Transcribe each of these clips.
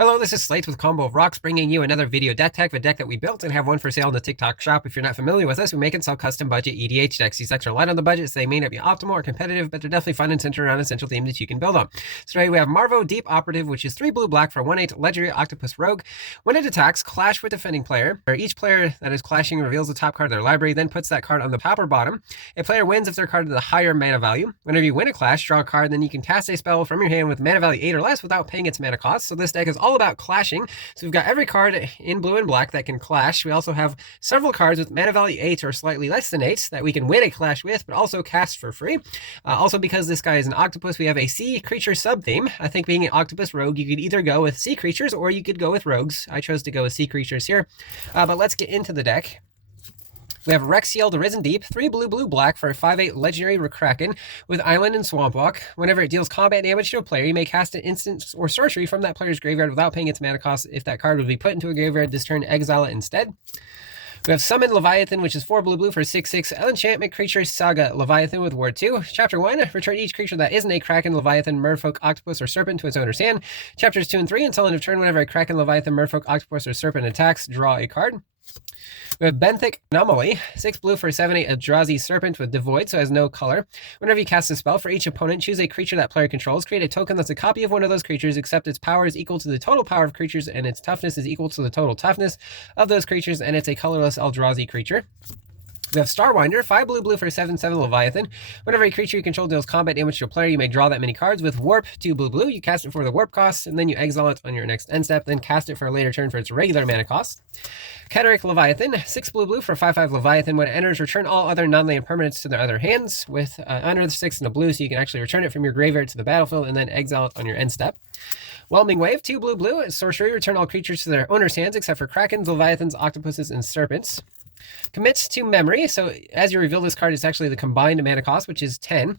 Hello, this is Slate with Combo of Rocks, bringing you another video deck tech of a deck that we built and have one for sale in the TikTok shop. If you're not familiar with us, we make and sell custom budget EDH decks. These decks are light on the budget, so they may not be optimal or competitive, but they're definitely fun and centered around a central theme that you can build on. So today we have Marvo Deep Operative, which is 3 blue-black for 1/8 Legendary Octopus Rogue. When it attacks, clash with defending player, where each player that is clashing reveals the top card of their library, then puts that card on the top or bottom. A player wins if their card is the higher mana value. Whenever you win a clash, draw a card, then you can cast a spell from your hand with mana value 8 or less without paying its mana cost. So this deck is all about clashing. So we've got every card in blue and black that can clash. We also have several cards with mana value 8 or slightly less than 8 that we can win a clash with, but also cast for free. Also, because this guy is an octopus, we have a sea creature sub-theme. I think being an octopus rogue, you could either go with sea creatures or you could go with rogues. I chose to go with sea creatures here. But let's get into the deck. We have Rexiel, the Risen Deep, 3 blue-blue-black for a 5/8 Legendary Kraken with Island and Swamp Walk. Whenever it deals combat damage to a player, you may cast an instant or sorcery from that player's graveyard without paying its mana cost. If that card would be put into a graveyard this turn, exile it instead. We have Summon Leviathan, which is 4 blue-blue for 6/6 Enchantment Creature Saga Leviathan with Ward 2. Chapter 1, return each creature that isn't a Kraken, Leviathan, Merfolk, Octopus, or Serpent to its owner's hand. Chapters 2 and 3, until end of turn, whenever a Kraken, Leviathan, Merfolk, Octopus, or Serpent attacks, draw a card. We have Benthic Anomaly, 6 blue for 7/8 Eldrazi Serpent with Devoid, so has no color. Whenever you cast a spell, for each opponent, choose a creature that player controls. Create a token that's a copy of one of those creatures, except its power is equal to the total power of creatures, and its toughness is equal to the total toughness of those creatures, and it's a colorless Eldrazi creature. We have Starwinder, 5 blue-blue for 7/7 Leviathan. Whenever a creature you control deals combat damage to a player, you may draw that many cards. With Warp, 2 blue-blue, you cast it for the warp cost, and then you exile it on your next end step, then cast it for a later turn for its regular mana cost. Cataract Leviathan, 6 blue-blue for 5/5 Leviathan. When it enters, return all other non-land permanents to their other hands with under the 6 and a blue, so you can actually return it from your graveyard to the battlefield and then exile it on your end step. Whelming Wave, 2 blue-blue, sorcery, return all creatures to their owner's hands except for Krakens, Leviathans, Octopuses, and Serpents. Commits to Memory, so as you reveal this card, it's actually the combined mana cost, which is 10.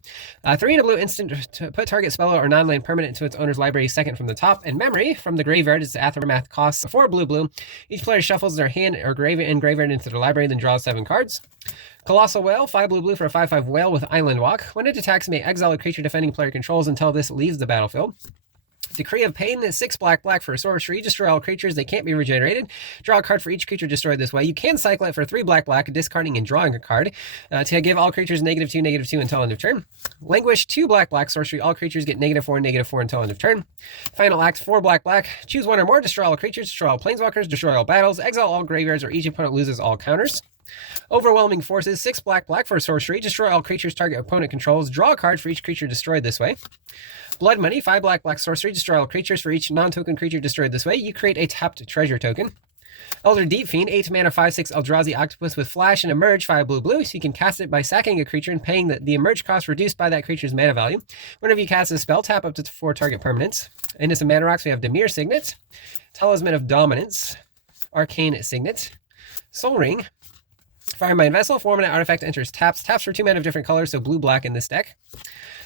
3 and a blue instant to put target spell or non-land permanent into its owner's library second from the top. And Memory, from the graveyard, is the Aftermath cost 4 blue-blue. Each player shuffles their hand or graveyard into their library, then draws 7 cards. Colossal Whale, 5 blue-blue for a 5/5 Whale with Island Walk. When it attacks, it may exile a creature defending player controls until this leaves the battlefield. Decree of Pain, 6 black for a sorcery. Destroy all creatures. They can't be regenerated. Draw a card for each creature destroyed this way. You can cycle it for 3 black, discarding and drawing a card to give all creatures -2/-2 until end of turn. Languish, 2 black sorcery. All creatures get -4/-4 until end of turn. Final Act, 4 black. Choose one or more. Destroy all creatures. Destroy all planeswalkers. Destroy all battles. Exile all graveyards, or each opponent loses all counters. Overwhelming Forces, 6 black for a sorcery. Destroy all creatures target opponent controls. Draw a card for each creature destroyed this way. Blood Money, 5 black sorcery. Destroy all creatures. For each non-token creature destroyed this way, you create a tapped treasure token. Elder Deep Fiend, 8 mana 5/6 Eldrazi Octopus with Flash and Emerge, 5 blue, so you can cast it by sacking a creature and paying the Emerge cost reduced by that creature's mana value. Whenever you cast a spell, tap up to 4 target permanents. And as a mana rocks, we have Dimir Signet, Talisman of Dominance, Arcane Signet, Soul Ring, Firemind Vessel, 4 mana artifact enters taps for 2 mana of different colors, so blue-black in this deck.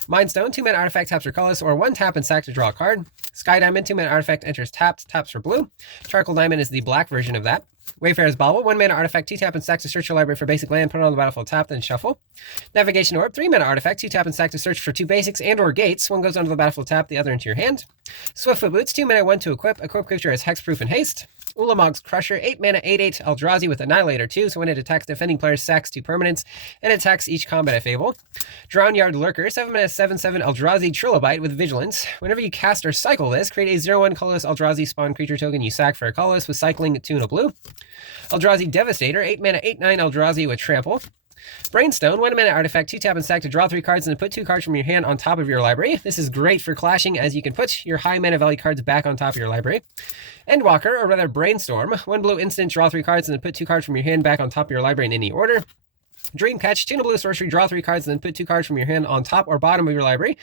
Mind Stone, 2 mana artifact taps for colorless, or 1 tap and sack to draw a card. Sky Diamond, 2 mana artifact enters taps for blue. Charcoal Diamond is the black version of that. Wayfarer's Bauble, 1 mana artifact, 2 tap and sack to search your library for basic land, put it on the battlefield, tap, then shuffle. Navigation Orb, 3 mana artifact, 2 tap and sack to search for 2 basics and or gates. One goes onto the battlefield, tap, the other into your hand. Swiftfoot Boots, 2 mana, 1 to equip. Equip creature as hexproof and haste. Ulamog's Crusher, 8 mana, 8/8 Eldrazi with Annihilator 2, so when it attacks defending players, sacks 2 permanents, and attacks each combat fable. Drownyard Lurker, 7 mana, 7/7 Eldrazi Trilobite with Vigilance. Whenever you cast or cycle this, create a 0/1 colorless Eldrazi spawn creature token you sack for a colorless with cycling 2 and a blue. Eldrazi Devastator, 8 mana, 8/9 Eldrazi with Trample. Brainstone, 1 mana artifact, 2 tap and sack to draw 3 cards and then put 2 cards from your hand on top of your library. This is great for clashing, as you can put your high mana value cards back on top of your library. Endwalker, or rather Brainstorm, 1 blue instant, draw 3 cards and then put 2 cards from your hand back on top of your library in any order. Dreamcatch, 2 blue sorcery, draw 3 cards and then put 2 cards from your hand on top or bottom of your library,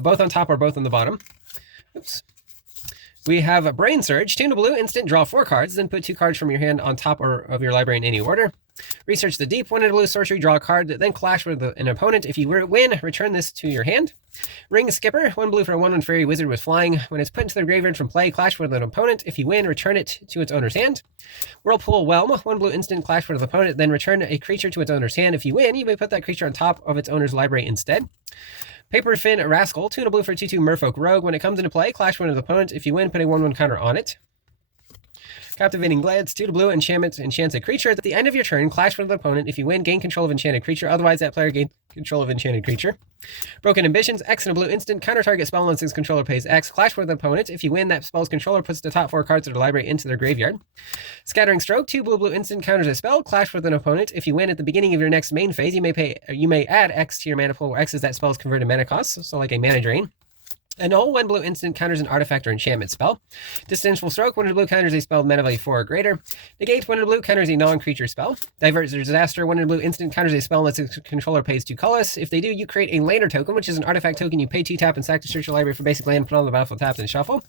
both on top or both on the bottom. Oops. We have a Brain Surge, 2 blue instant, draw 4 cards, then put 2 cards from your hand on top or of your library in any order. Research the Deep, 1 blue sorcery, draw a card, then clash with an opponent. If you win, return this to your hand. Ring Skipper, 1 blue for a 1/1 fairy wizard with flying. When it's put into the graveyard from play, clash with an opponent. If you win, return it to its owner's hand. Whirlpool Whelm, 1 blue instant, clash with an opponent, then return a creature to its owner's hand. If you win, you may put that creature on top of its owner's library instead. Paperfin Rascal, 2 and a blue for 2/2 Merfolk Rogue. When it comes into play, clash with an opponent. If you win, put a 1/1 counter on it. Captivating Glance, 2 to blue, enchantment, enchants a creature. At the end of your turn, clash with an opponent. If you win, gain control of enchanted creature. Otherwise, that player gains control of enchanted creature. Broken Ambitions, X and a blue instant, counter target spell unless its controller pays X. Clash with an opponent. If you win, that spell's controller puts the top 4 cards of the library into their graveyard. Scattering Stroke, 2 blue instant, counters a spell. Clash with an opponent. If you win at the beginning of your next main phase, you may add X to your mana pool, where X is that spell's converted mana cost, so like a mana drain. Annul, 1 blue instant, counters an artifact or enchantment spell. Disdainful Stroke, 1 blue, counters a spell with mana value 4 or greater. Negate, 1 blue, counters a non-creature spell. Divert Disaster, 1 blue instant, counters a spell unless its controller pays 2 colors. If they do, you create a lander token, which is an artifact token. You pay 2 tap and sack to search your library for basic land, put on the battlefield tapped and shuffle.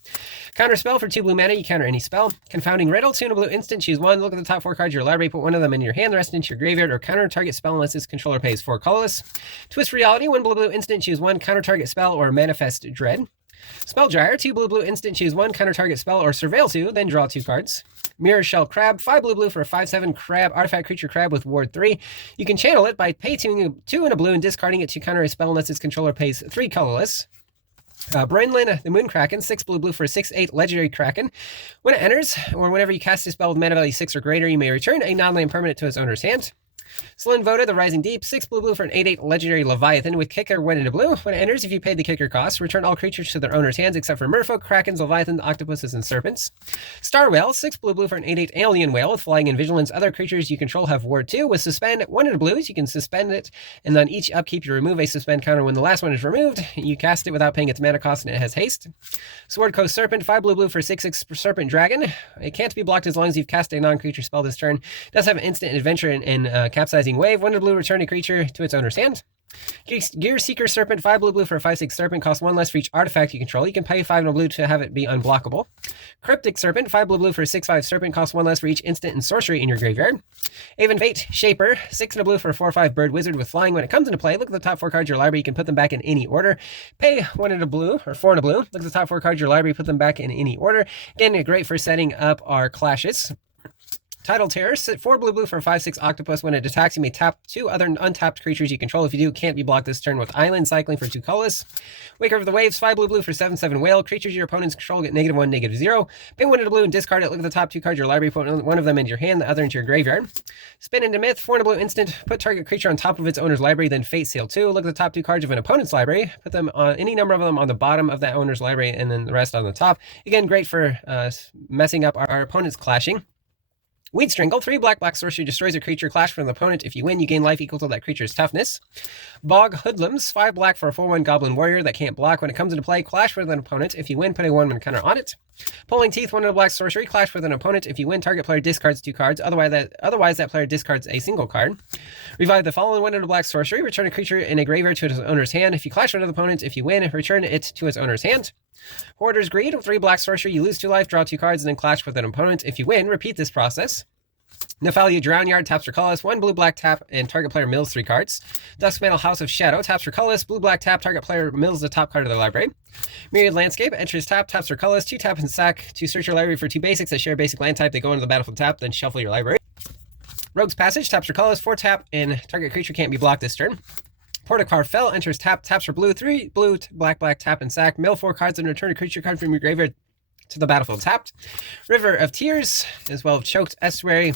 Counter spell for 2 blue mana, you counter any spell. Confounding Riddle, 2 blue instant, choose 1, look at the top 4 cards of your library, put 1 of them in your hand, the rest into your graveyard, or counter target spell unless its controller pays 4 colorless. Twist Reality, 1 blue instant, choose 1, counter target spell or manifest dread. Spelldrayer, 2 blue instant, choose 1, counter target spell or surveil 2, then draw 2 cards. Mirror Shell Crab, 5 blue for a 5/7 crab, artifact creature crab with ward 3. You can channel it by pay 2 and a blue and discarding it to counter a spell unless its controller pays 3 colorless. Brainlin, the Moon Kraken, 6 blue for a 6/8 legendary Kraken. When it enters, or whenever you cast a spell with mana value 6 or greater, you may return a non-land permanent to its owner's hand. Slin Voda, the Rising Deep, 6 blue for an 8/8 legendary Leviathan with kicker 1 and a blue. When it enters, if you paid the kicker cost, return all creatures to their owner's hands except for Merfolk, Krakens, Leviathans, Octopuses, and Serpents. Star Whale, 6 blue for an 8/8 alien whale with flying and vigilance. Other creatures you control have ward 2. With suspend 1 and a blues, you can suspend it, and on each upkeep you remove a suspend counter. When the last one is removed, you cast it without paying its mana cost and it has haste. Sword Coast Serpent, 5 blue for 6/6 Serpent Dragon. It can't be blocked as long as you've cast a non-creature spell this turn. It does have an instant adventure and capsizing wave. 1 blue, return a creature to its owner's hand. Gear Seeker Serpent, 5 blue for a 5/6 Serpent, costs 1 less for each artifact you control. You can pay 5 and a blue to have it be unblockable. Cryptic Serpent, 5 blue for a 6/5 Serpent, costs 1 less for each instant and sorcery in your graveyard. Aven Fate Shaper, 6 and a blue for a 4/5 Bird Wizard with flying. When it comes into play, look at the top 4 cards of your library. You can put them back in any order. Pay 1 and a blue, or 4 and a blue. Look at the top 4 cards of your library, put them back in any order. Again, great for setting up our clashes. Tidal Terror, 4 blue for a 5/6 Octopus. When it attacks, you may tap 2 other untapped creatures you control. If you do, it can't be blocked this turn with Island Cycling for 2 colorless. Waker of the Waves, 5 blue for 7/7 Whale. Creatures your opponents control get -1, -0. Pay 1 and a blue and discard it. Look at the top 2 cards of your library. Put 1 of them into your hand, the other into your graveyard. Spin into Myth, 4 and a blue instant. Put target creature on top of its owner's library, then Fate Seal 2. Look at the top 2 cards of an opponent's library. Put them on any number of them on the bottom of that owner's library, and then the rest on the top. Again, great for messing up our opponents clashing. Weed Strangle, 3 black sorcery, destroys a creature, clash from the opponent. If you win, you gain life equal to that creature's toughness. Bog Hoodlums, 5 black for a 4/1 Goblin Warrior that can't block. When it comes into play, clash with an opponent. If you win, put a 1/1 counter on it. Pulling Teeth, 1 black sorcery, clash with an opponent. If you win, target player discards 2 cards. Otherwise, that player discards a single card. Revive the Fallen, 1 black sorcery, return a creature in a graveyard to its owner's hand. If you clash with an opponent, if you win, return it to its owner's hand. Hoarder's Greed, 3 black sorcery, you lose 2 life, draw 2 cards, and then clash with an opponent. If you win, repeat this process. Nephalia Drownyard, taps for colorless, 1 blue-black tap, and target player mills 3 cards. Duskmantle House of Shadow, taps for colorless, blue-black tap, target player mills the top card of their library. Myriad Landscape, enters tap, taps for colorless, 2 tap and sack to search your library for 2 basics that share basic land type. They go into the battlefield tap, then shuffle your library. Rogue's Passage, taps for colorless, 4 tap, and target creature can't be blocked this turn. Portacar Fell, enters tap, taps for blue, 3 blue, black, tap and sack, mill 4 cards, and return a creature card from your graveyard to the battlefield tapped. River of Tears, as well as Choked Estuary,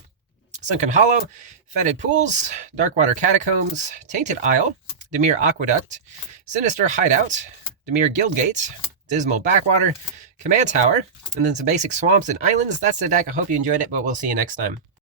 Sunken Hollow, Fetid Pools, Darkwater Catacombs, Tainted Isle, Dimir Aqueduct, Sinister Hideout, Dimir Guildgate, Dismal Backwater, Command Tower, and then some basic swamps and islands. That's the deck. I hope you enjoyed it, but we'll see you next time.